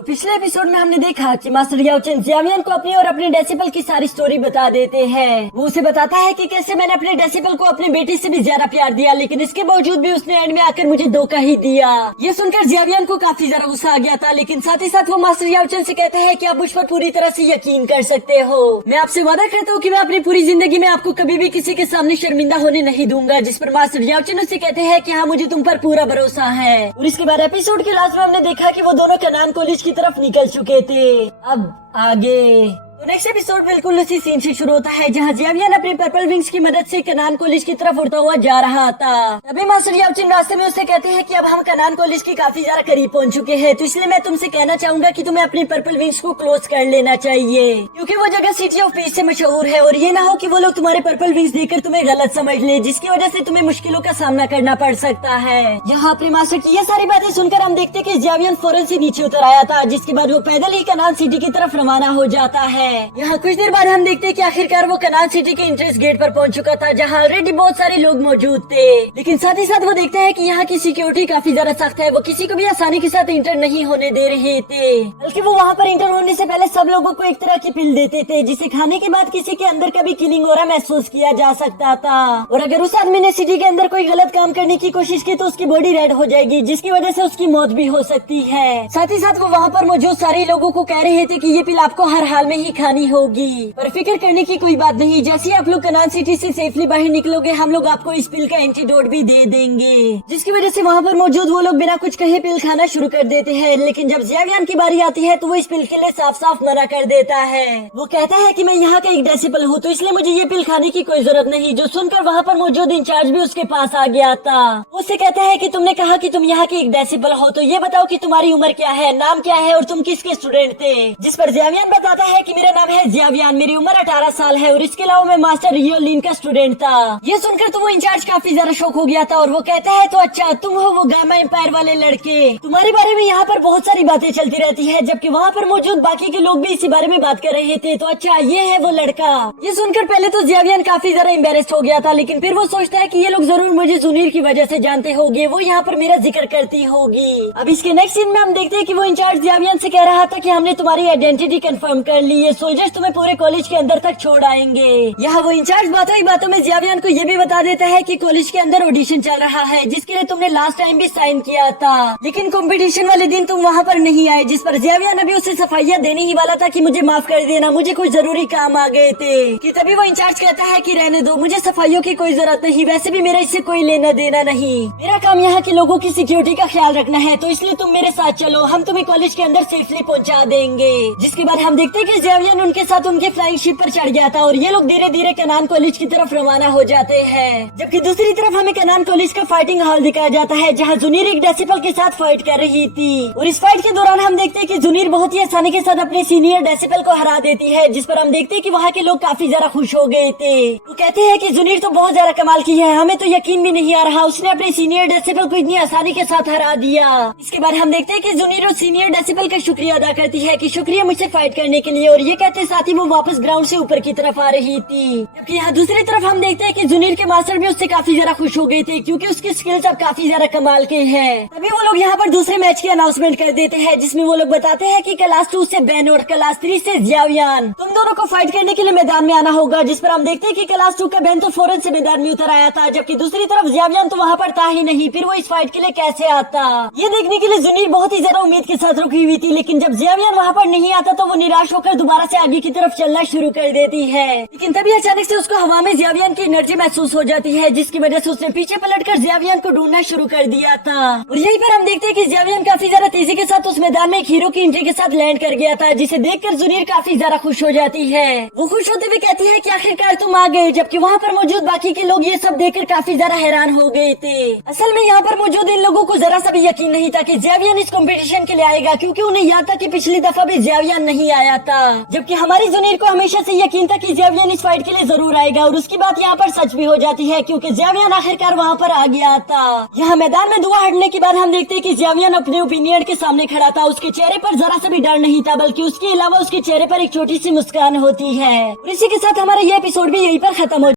तो पिछले एपिसोड में हमने देखा कि मास्टर याओ चेन जियावियन को अपनी और अपने डेसिबल की सारी स्टोरी बता देते हैं। वो उसे बताता है कि कैसे मैंने अपने डेसिबल को अपनी बेटी से भी ज्यादा प्यार दिया, लेकिन इसके बावजूद भी उसने एंड में आकर मुझे धोखा ही दिया। ये सुनकर जियावियन को काफी ज्यादा गुस्सा आ गया था, लेकिन साथ ही साथ वो मास्टर याओ चेन से कहते हैं कि आप मुझ पर पूरी तरह से यकीन कर सकते हो। मैं आपसे वादा करता हूँ कि मैं अपनी पूरी जिंदगी में आपको कभी भी किसी के सामने शर्मिंदा होने नहीं दूंगा। जिस पर मास्टर याओ चेन उसे कहते हैं कि हाँ, मुझे तुम पर पूरा भरोसा है। और इसके बाद एपिसोड के लास्ट में हमने देखा कि वो दोनों कनान कॉलेज की तरफ निकल चुके थे। अब आगे तो नेक्स्ट एपिसोड बिल्कुल उसी सीन से शुरू होता है जहाँ जियावियन अपनी पर्पल विंग्स की मदद से कनान कॉलेज की तरफ उड़ता हुआ जा रहा था। तभी मास्टर याओ चेन रास्ते में उससे कहते हैं कि अब हम कनान कॉलेज की काफी ज्यादा करीब पहुंच चुके हैं, तो इसलिए मैं तुमसे कहना चाहूंगा कि तुम्हें अपनी पर्पल विंग्स को क्लोज कर लेना चाहिए, क्योंकि वो जगह सिटी ऑफ पीस से मशहूर है। और ये ना हो कि वो लोग तुम्हारे पर्पल विंग्स देखकर तुम्हें गलत समझ ले, जिसकी वजह से तुम्हें मुश्किलों का सामना करना पड़ सकता है। यहाँ अपने मास्टर की ये सारी बातें सुनकर हम देखते कि जियावियन फौरन से नीचे उतर आया था, जिसके बाद वो पैदल ही कनान सिटी की तरफ रवाना हो जाता है। यहाँ कुछ देर बाद हम देखते हैं कि आखिरकार वो कनान सिटी के एंट्रेंस गेट पर पहुंच चुका था, जहां ऑलरेडी बहुत सारे लोग मौजूद थे। लेकिन साथ ही साथ वो देखते हैं कि यहाँ की सिक्योरिटी काफी ज्यादा सख्त है। वो किसी को भी आसानी के साथ इंटर नहीं होने दे रहे थे, बल्कि वो वहाँ पर इंटर होने से पहले सब लोगों को एक तरह की पिल देते थे, जिसे खाने के बाद किसी के अंदर का भी किलिंग हो रहा महसूस किया जा सकता था। और अगर उस आदमी ने सिटी के अंदर कोई गलत काम करने की कोशिश की तो उसकी बॉडी रेड हो जाएगी, जिसकी वजह से उसकी मौत भी हो सकती है। साथ ही साथ वो वहाँ पर मौजूद सारे लोगों को कह रहे थे कि ये पिल आपको हर हाल में ही खानी होगी, पर फिक्र करने की कोई बात नहीं। जैसे आप लोग कनान सिटी से सेफली बाहर निकलोगे, हम लोग आपको इस पिल का एंटीडोट भी दे देंगे। जिसकी वजह से वहाँ पर मौजूद वो लोग बिना कुछ कहे पिल खाना शुरू कर देते हैं। लेकिन जब जियावियन की बारी आती है तो वो इस पिल के लिए साफ साफ मना कर देता है। वो कहता है कि मैं यहाँ का एक डेसिबल हूँ, तो इसलिए मुझे ये पिल खाने की कोई जरूरत नहीं। जो सुनकर वहाँ पर मौजूद इंचार्ज भी उसके पास आ गया था। उससे कहता है कि तुमने कहा कि तुम यहाँ के एक डेसिबल हो, तो ये बताओ कि तुम्हारी उम्र क्या है, नाम क्या है और तुम किसके स्टूडेंट थे। जिस पर जियावियन बताता है कि मेरा नाम है जियावियन, मेरी उम्र 18 साल है और इसके अलावा मैं मास्टर रियोलिन का स्टूडेंट था। ये सुनकर तो वो इंचार्ज काफी ज्यादा शॉक हो गया था और वो कहता है तो अच्छा तुम हो वो गामा एम्पायर वाले लड़के, तुम्हारे बारे में यहाँ पर बहुत सारी बातें चलती रहती है। जबकि वहाँ पर मौजूद बाकी के लोग भी इसी बारे में बात कर रहे थे, तो अच्छा ये है वो लड़का। ये सुनकर पहले तो जियावियन काफी ज्यादा एम्बेरेस्ड हो गया था, लेकिन फिर वो सोचता है कि ये लोग जरूर मुझे जुनीर की वजह से जानते होंगे, वो यहाँ पर मेरा जिक्र करती होगी। अब इसके नेक्स्ट सीन में हम देखते हैं कि वो इंचार्ज जियावियन से कह रहा था कि हमने तुम्हारी आइडेंटिटी कंफर्म कर ली है, सोल्जर्स तुम्हें पूरे कॉलेज के अंदर तक छोड़ आएंगे। यहाँ वो इंचार्ज बातों ही बातों में जियावियन को ये भी बता देता है कि कॉलेज के अंदर ऑडिशन चल रहा है, जिसके लिए तुमने लास्ट टाइम भी साइन किया था, लेकिन कंपटीशन वाले दिन तुम वहाँ पर नहीं आए। जिस पर जियावियन अभी उसे सफाइयाँ देने ही वाला था कि मुझे माफ कर देना, मुझे कुछ जरूरी काम आ गए थे। कि तभी वो इंचार्ज कहता है कि रहने दो, मुझे सफाइयों की कोई जरूरत नहीं, वैसे भी मेरा इससे कोई लेना देना नहीं। मेरा काम यहाँ के लोगों की सिक्योरिटी का ख्याल रखना है, तो इसलिए तुम मेरे साथ चलो, हम तुम्हें कॉलेज के अंदर सेफली पहुँचा देंगे। जिसके बाद हम देखते हैं कि जियावियन उनके साथ उनके फ्लाइंग शिप पर चढ़ गया था और ये लोग धीरे धीरे कनान कॉलेज की तरफ रवाना हो जाते हैं। जबकि दूसरी तरफ हमें कनान कॉलेज का फाइटिंग हॉल दिखाया जाता है, जहां जुनीर एक डेसिबल के साथ फाइट कर रही थी। और इस फाइट के दौरान हम देखते हैं कि जुनीर बहुत ही आसानी के साथ अपने सीनियर डेसिबल को हरा देती है, जिस पर हम देखते हैं कि वहाँ के लोग काफी ज्यादा खुश हो गए थे। वो कहते हैं कि जुनीर तो बहुत ज्यादा कमाल की है, हमें तो यकीन भी नहीं आ रहा उसने अपने सीनियर डेसिबल को इतनी आसानी के साथ हरा दिया। इसके बाद हम देखते हैं कि जुनीर और सीनियर डेसिबल का शुक्रिया अदा करती है कि शुक्रिया मुझसे फाइट करने के लिए, और ये कहते साथ ही वो वापस ग्राउंड से ऊपर की तरफ आ रही थी। जबकि यहाँ दूसरी तरफ हम देखते हैं कि जुनीर के मास्टर भी उससे काफी ज्यादा खुश हो गए थे, क्योंकि उसकी स्किल्स अब काफी ज्यादा कमाल के हैं। तभी वो लोग यहाँ पर दूसरे मैच की अनाउंसमेंट कर देते हैं, जिसमें वो लोग बताते हैं कि क्लास 2 से बेन और क्लास 3 से जियावियन, तुम दोनों को फाइट करने के लिए मैदान में आना होगा। जिस पर हम देखते हैं कि क्लास 2 का बेन तो फौरन से मैदान में उतर आया था, जबकि दूसरी तरफ जियावियन तो वहाँ पर था ही नहीं, फिर वो इस फाइट के लिए कैसे आता। ये देखने के लिए जुनीर बहुत ही ज्यादा उम्मीद के साथ रुकी हुई थी, लेकिन जब जियावियन वहाँ पर नहीं आता तो वो निराश होकर दोबारा से आगे की तरफ चलना शुरू कर देती है। लेकिन तभी अचानक से उसको हवा में जियावियन की एनर्जी महसूस हो जाती है, जिसकी वजह से उसने पीछे पलटकर जियावियन को ढूंढना शुरू कर दिया था। और यहीं पर हम देखते हैं कि जियावियन काफी ज्यादा तेजी के साथ उस मैदान में एक हीरो की एंट्री के साथ लैंड कर गया था, जिसे देखकर जुनीर काफी ज्यादा खुश हो जाती है। वो खुश होते हुए कहती है कि आखिरकार तुम आ गए, जबकि वहाँ पर मौजूद बाकी के लोग ये सब देखकर काफी ज्यादा हैरान हो गए थे। असल में यहाँ पर मौजूद इन लोगों को जरा सा भी यकीन नहीं था कि जियावियन इस कंपटीशन के लिए आएगा, क्योंकि उन्हें याद था कि पिछली दफा भी जियावियन नहीं आया था। जबकि हमारी जुनीर को हमेशा से यकीन था कि जियावियन इस फाइट के लिए जरूर आएगा, और उसकी बात यहाँ पर सच भी हो जाती है, क्योंकि जियावियन आखिरकार वहाँ पर आ गया था। यहाँ मैदान में दुआ हटने के बाद हम देखते हैं कि जियावियन अपने ओपिनियन के सामने खड़ा था। उसके चेहरे पर जरा सा भी डर नहीं था, बल्कि उसके अलावा उसके चेहरे पर एक छोटी सी मुस्कान होती है। और इसी के साथ हमारा ये एपिसोड भी यहीं पर खत्म हो